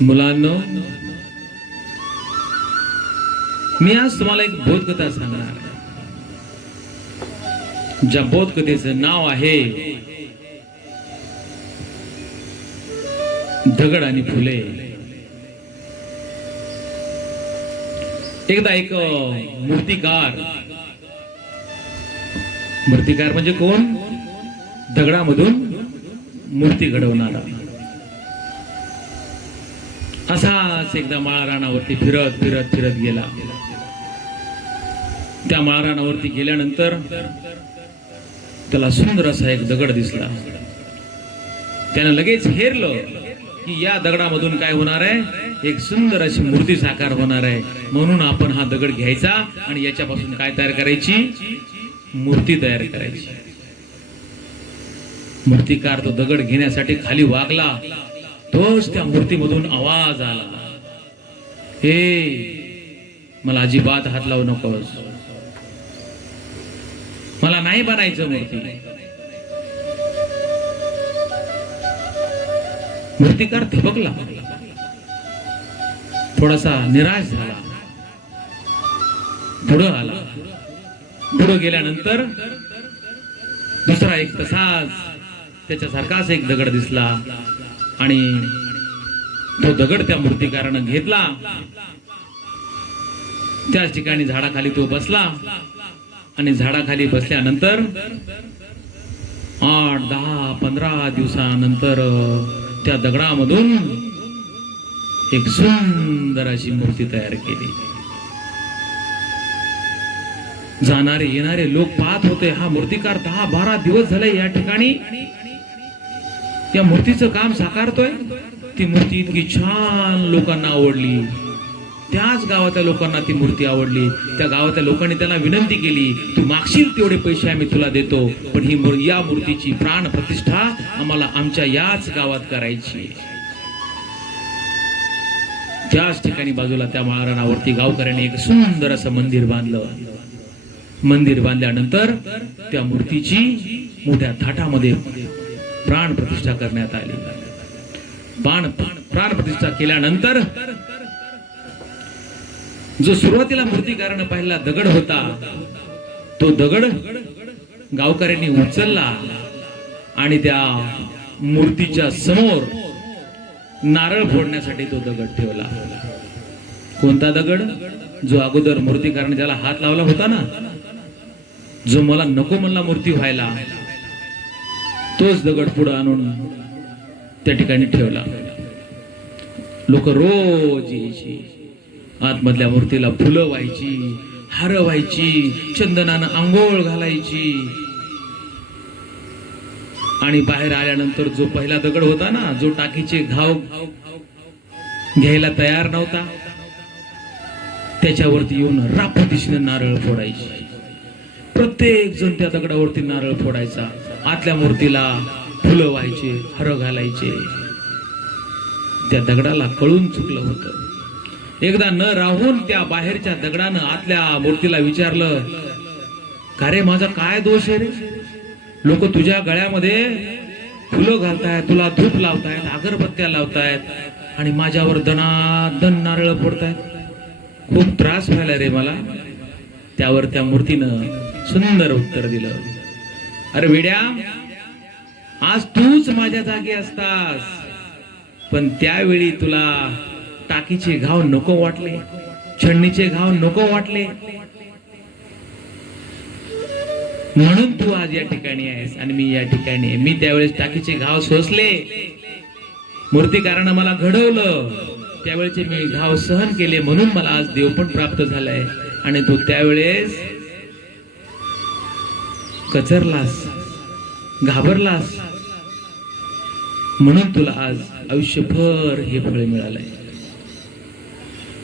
मुलांना मी आज तुम्हाला एक बोधकथा सांगणार ज्या बोधकथेचं नाव आहे दगड आणि फुले. एकदा एक मूर्तिकार मूर्तिकार म्हणजे कोण? दगडामधून मूर्ती घडवणारा. असाच एकदा माळरानावरती फिरत फिरत फिरत गेला. त्या माळरानावरती गेल्यानंतर त्याला सुंदर असा एक दगड दिसला. त्यानं लगेच हेरलं की या दगडामधून काय होणार आहे? एक सुंदर अशी मूर्ती साकार होणार आहे. म्हणून आपण हा दगड घ्यायचा आणि याच्यापासून काय तयार करायची? मूर्ती तयार करायची. मूर्तिकार तो दगड घेण्यासाठी खाली वागला. तोच त्या मूर्तीमधून आवाज आला. हे मला अजिबात हात लावू नकोस. मला नाही बनायचं मूर्ती. मूर्तिकार थबकला. थोडासा निराश झाला. पुढं आला. पुढं गेल्यानंतर दुसरा एक तसाच त्याच्यासारखाच एक दगड दिसला. आणि तो दगड त्या मूर्तिकारानं घेतला. त्याच ठिकाणी झाडाखाली तो बसला. आणि झाडाखाली बसल्यानंतर आठ दहा पंधरा दिवसानंतर त्या दगडामधून एक सुंदर अशी मूर्ती तयार केली. जाणारे येणारे लोक पाहत होते हा मूर्तिकार दहा बारा दिवस झाले या ठिकाणी. या मूर्तीचं काम साकारतोय. ती मूर्ती इतकी छान लोकांना आवडली. त्याच गावातल्या लोकांना ती मूर्ती आवडली. त्या गावातल्या लोकांनी त्यांना विनंती केली तू मागशील तेवढे पैसे आम्ही तुला देतो पण ही मूर- या मूर्तीची प्राण प्रतिष्ठा आम्हाला आमच्या याच गावात करायची त्याच ठिकाणी बाजूला त्या महाराणावरती गावकऱ्यांनी एक सुंदर असं मंदिर बांधलं. मंदिर बांधल्यानंतर त्या मूर्तीची मोठ्या थाटामध्ये प्राण प्रतिष्ठा करण्यात आली. प्राण प्राण प्रतिष्ठा केल्यानंतर जो सुरुवातीला मूर्तीकारण पाहिला दगड होता तो दगड गावकऱ्यांनी उचलला आणि त्या मूर्तीच्या समोर नारळ फोडण्यासाठी तो दगड ठेवला. कोणता दगड? जो अगोदर मूर्तीकारण ज्याला हात लावला होता ना? जो मला नको म्हणला मूर्ती व्हायला तोच दगड पुढे आणून त्या ठिकाणी ठेवला. लोक रोज यायची. आतमधल्या मूर्तीला फुलं व्हायची हार व्हायची चंदनानं आंघोळ घालायची. आणि बाहेर आल्यानंतर जो पहिला दगड होता ना जो टाकीचे घाव घ्यायला तयार नव्हता त्याच्यावरती येऊन राप दिशेने नारळ फोडायची. प्रत्येक जण त्या दगडावरती नारळ फोडायचा. आतल्या मूर्तीला फुलं व्हायचे हर घालायचे. त्या दगडाला कळून चुकलं होतं. एकदा न राहून त्या बाहेरच्या दगडानं आतल्या मूर्तीला विचारलं का रे माझा काय दोष आहे रे? लोक तुझ्या गळ्यामध्ये फुलं घालतायत तुला धूप लावतायत अगरबत्त्या लावतायत आणि माझ्यावर दनादन नारळ फोडतायत. खूप त्रास व्हायला रे मला. त्यावर त्या मूर्तीनं सुंदर उत्तर दिलं. अरे विड्या आज तूच माझ्या जागी असतास. पण त्यावेळी तुला टाकीचे घाव नको वाटले छडणीचे घाव नको वाटले. म्हणून तू आज या ठिकाणी आहेस आणि मी या ठिकाणी आहे. मी त्यावेळेस टाकीचे घाव सोसले. मूर्तीकारानं मला घडवलं. त्यावेळेचे मी घाव सहन केले म्हणून मला आज देव पण प्राप्त झालाय. आणि तू त्यावेळेस कचरलास घाबरलास. म्हणून तुला आज आयुष्यभर हे फळ मिळालंय.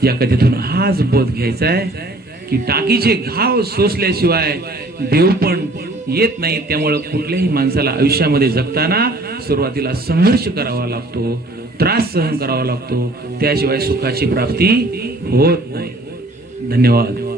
या कथेतून हाच बोध घ्यायचा आहे की टाकीचे घाव सोसल्याशिवाय देव पण येत नाही. त्यामुळं कुठल्याही माणसाला आयुष्यामध्ये जगताना सुरुवातीला संघर्ष करावा लागतो त्रास सहन करावा लागतो. त्याशिवाय सुखाची प्राप्ती होत नाही. धन्यवाद.